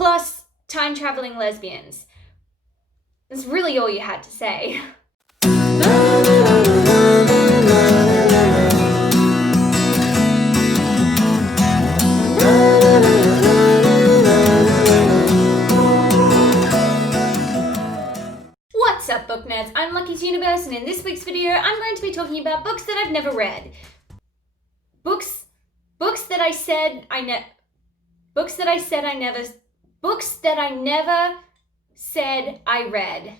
plus time-traveling lesbians. That's really all you had to say. What's up, book nerds? I'm Lucky's Universe, and in this week's video, I'm going to be talking about books that I've never read. Books that I never said I read.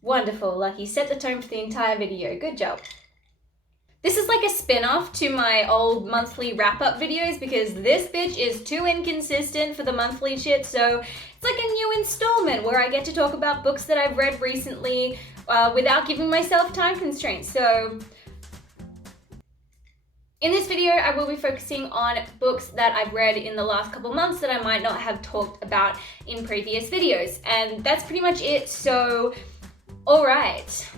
Wonderful, Lucky. Set the tone for the entire video. Good job. This is like a spin-off to my old monthly wrap-up videos because this bitch is too inconsistent for the monthly shit, so it's like a new installment where I get to talk about books that I've read recently without giving myself time constraints. So in this video, I will be focusing on books that I've read in the last couple months that I might not have talked about in previous videos, and that's pretty much it. So, all right.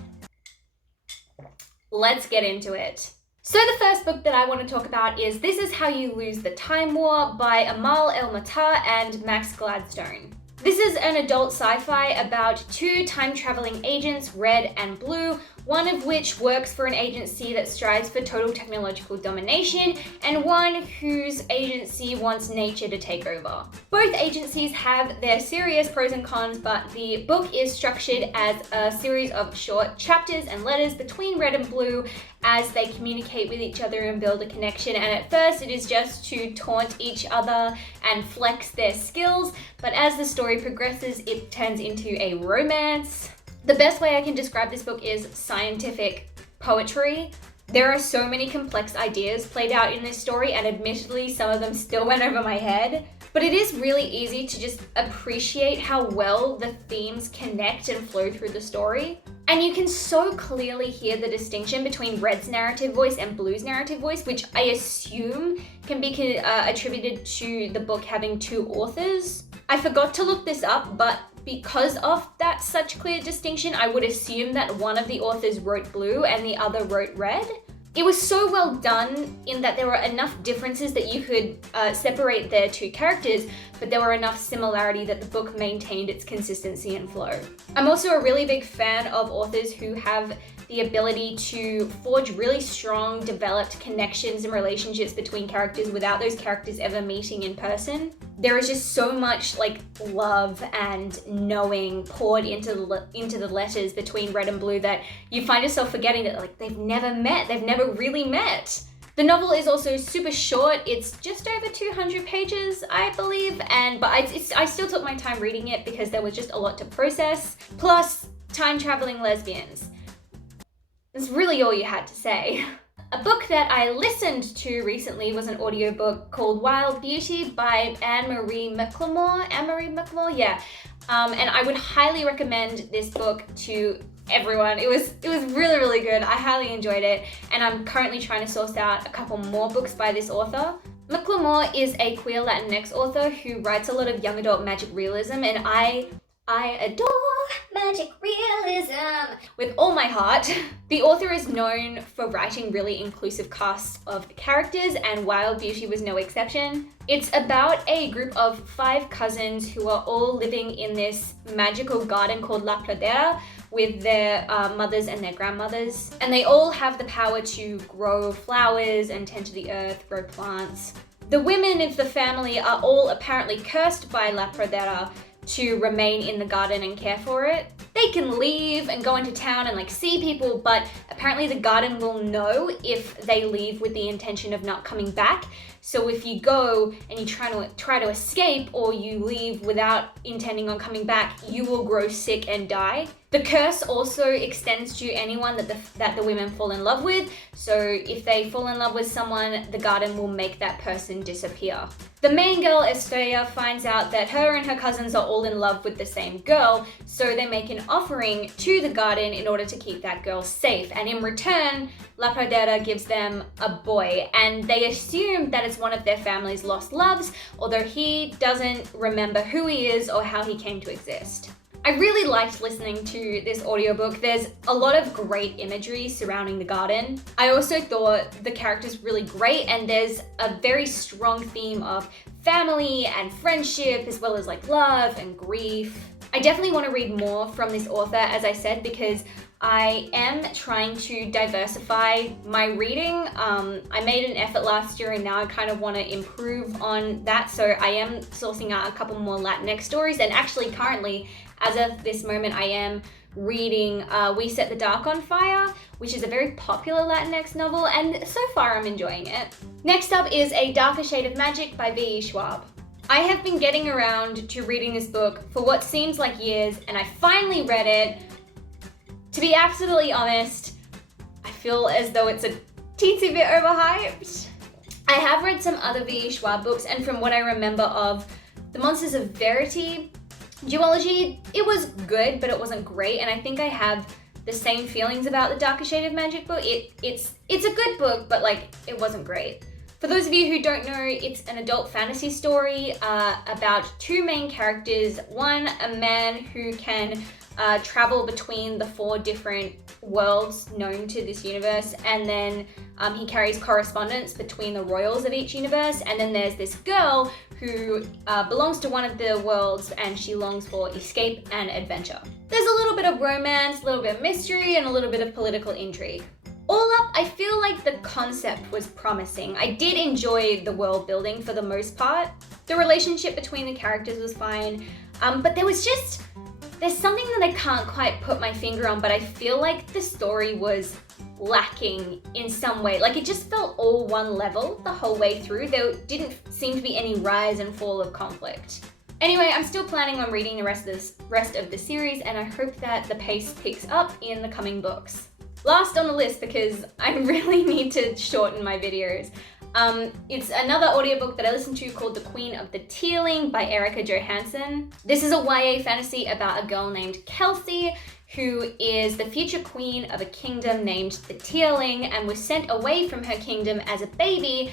Let's get into it. So the first book that I want to talk about is This Is How You Lose the Time War by Amal El-Matar and Max Gladstone. This is an adult sci-fi about two time-traveling agents, Red and Blue, one of which works for an agency that strives for total technological domination, and one whose agency wants nature to take over. Both agencies have their serious pros and cons, but the book is structured as a series of short chapters and letters between Red and Blue as they communicate with each other and build a connection. And at first it is just to taunt each other and flex their skills, but as the story progresses, it turns into a romance. The best way I can describe this book is scientific poetry. There are so many complex ideas played out in this story, and admittedly, some of them still went over my head. But it is really easy to just appreciate how well the themes connect and flow through the story. And you can so clearly hear the distinction between Red's narrative voice and Blue's narrative voice, which I assume can be attributed to the book having two authors. I forgot to look this up, but because of that such clear distinction, I would assume that one of the authors wrote Blue and the other wrote Red. It was so well done in that there were enough differences that you could separate their two characters, but there were enough similarity that the book maintained its consistency and flow. I'm also a really big fan of authors who have the ability to forge really strong, developed connections and relationships between characters without those characters ever meeting in person. There is just so much like love and knowing poured into the letters between Red and Blue that you find yourself forgetting that like they've never met, they've never really met. The novel is also super short. It's just over 200 pages, I believe, but I still took my time reading it because there was just a lot to process. Plus, time-traveling lesbians. That's really all you had to say. A book that I listened to recently was an audiobook called Wild Beauty by Anne-Marie McLemore. Yeah. And I would highly recommend this book to everyone. It was really, really good. I highly enjoyed it, and I'm currently trying to source out a couple more books by this author. McLemore is a queer Latinx author who writes a lot of young adult magic realism, and I adore magic realism with all my heart. The author is known for writing really inclusive casts of characters, and Wild Beauty was no exception. It's about a group of 5 cousins who are all living in this magical garden called La Pradera with their mothers and their grandmothers. And they all have the power to grow flowers and tend to the earth, grow plants. The women of the family are all apparently cursed by La Pradera to remain in the garden and care for it. They can leave and go into town and like see people, but apparently the garden will know if they leave with the intention of not coming back. So if you go and you try to escape, or you leave without intending on coming back, you will grow sick and die. The curse also extends to anyone that the women fall in love with. So if they fall in love with someone, the garden will make that person disappear. The main girl, Estrella, finds out that her and her cousins are all in love with the same girl, so they make an offering to the garden in order to keep that girl safe. And in return, La Pradera gives them a boy, and they assume that it's one of their family's lost loves, although he doesn't remember who he is or how he came to exist. I really liked listening to this audiobook. There's a lot of great imagery surrounding the garden. I also thought the character's really great, and there's a very strong theme of family and friendship, as well as like love and grief. I definitely want to read more from this author, as I said, because I am trying to diversify my reading. I made an effort last year and now I kind of want to improve on that. So I am sourcing out a couple more Latinx stories, and actually currently, as of this moment, I am reading We Set the Dark on Fire, which is a very popular Latinx novel, and so far I'm enjoying it. Next up is A Darker Shade of Magic by V.E. Schwab. I have been getting around to reading this book for what seems like years, and I finally read it. To be absolutely honest, I feel as though it's a teensy bit overhyped. I have read some other V.E. Schwab books, and from what I remember of The Monsters of Verity duology, it was good, but it wasn't great, and I think I have the same feelings about The Darker Shade of Magic book. It's a good book, but like, it wasn't great. For those of you who don't know, it's an adult fantasy story about two main characters. One, a man who can travel between the 4 different worlds known to this universe, and then he carries correspondence between the royals of each universe. And then there's this girl who belongs to one of the worlds, and she longs for escape and adventure. There's a little bit of romance, a little bit of mystery, and a little bit of political intrigue. All up, I feel like the concept was promising. I did enjoy the world building for the most part. The relationship between the characters was fine, but there's something that I can't quite put my finger on, but I feel like the story was lacking in some way. Like, it just felt all one level the whole way through. There didn't seem to be any rise and fall of conflict. Anyway, I'm still planning on reading the rest of the series, and I hope that the pace picks up in the coming books. Last on the list, because I really need to shorten my videos, it's another audiobook that I listened to called The Queen of the Tealing by Erica Johansson. This is a YA fantasy about a girl named Kelsey, who is the future queen of a kingdom named the Tealing, and was sent away from her kingdom as a baby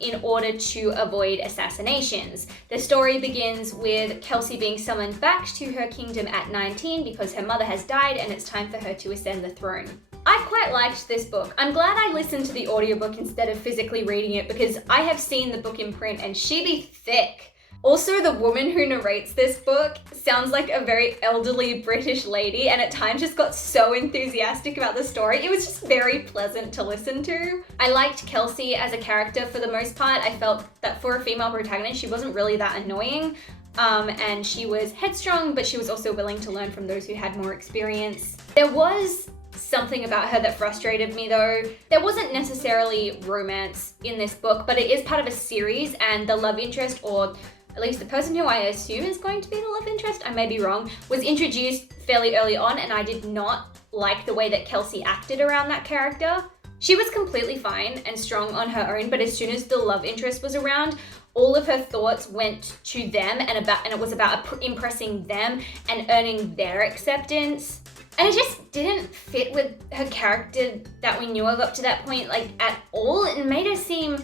in order to avoid assassinations. The story begins with Kelsey being summoned back to her kingdom at 19 because her mother has died and it's time for her to ascend the throne. I quite liked this book. I'm glad I listened to the audiobook instead of physically reading it, because I have seen the book in print and she be thick. Also, the woman who narrates this book sounds like a very elderly British lady, and at times just got so enthusiastic about the story. It was just very pleasant to listen to. I liked Kelsey as a character for the most part. I felt that for a female protagonist, she wasn't really that annoying. And she was headstrong, but she was also willing to learn from those who had more experience. There was something about her that frustrated me though. There wasn't necessarily romance in this book, but it is part of a series, and the love interest, or at least the person who I assume is going to be the love interest, I may be wrong, was introduced fairly early on, and I did not like the way that Kelsey acted around that character. She was completely fine and strong on her own, but as soon as the love interest was around, all of her thoughts went to them and it was about impressing them and earning their acceptance. And it just didn't fit with her character that we knew of up to that point, like, at all. It made her seem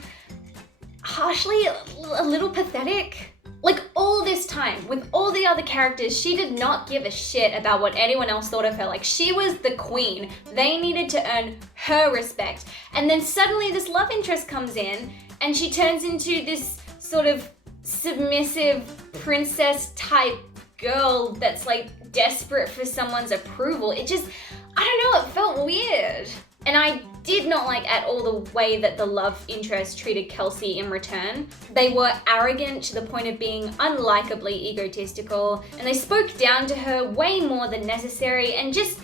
harshly a little pathetic. Like, all this time, with all the other characters, she did not give a shit about what anyone else thought of her. Like, she was the queen. They needed to earn her respect. And then suddenly this love interest comes in, and she turns into this sort of submissive princess type girl that's like desperate for someone's approval. It just, I don't know, it felt weird. And I did not like at all the way that the love interest treated Kelsey in return. They were arrogant to the point of being unlikably egotistical, and they spoke down to her way more than necessary, and was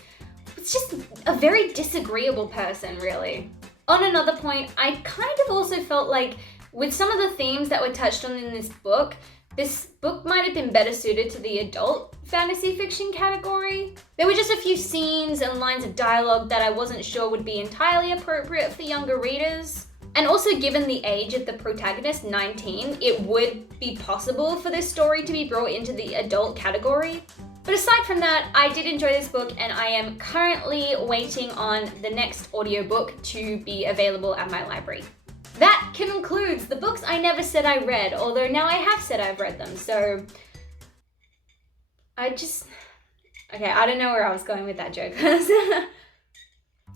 just a very disagreeable person, really. On another point, I kind of also felt like with some of the themes that were touched on in this book might have been better suited to the adult fantasy fiction category. There were just a few scenes and lines of dialogue that I wasn't sure would be entirely appropriate for younger readers. And also, given the age of the protagonist, 19, it would be possible for this story to be brought into the adult category. But aside from that, I did enjoy this book, and I am currently waiting on the next audiobook to be available at my library. That concludes the books I never said I read, although now I have said I've read them, so Okay, I don't know where I was going with that joke.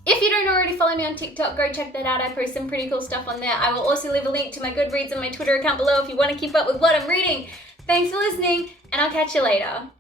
If you don't already follow me on TikTok, go check that out. I post some pretty cool stuff on there. I will also leave a link to my Goodreads and my Twitter account below if you want to keep up with what I'm reading. Thanks for listening, and I'll catch you later.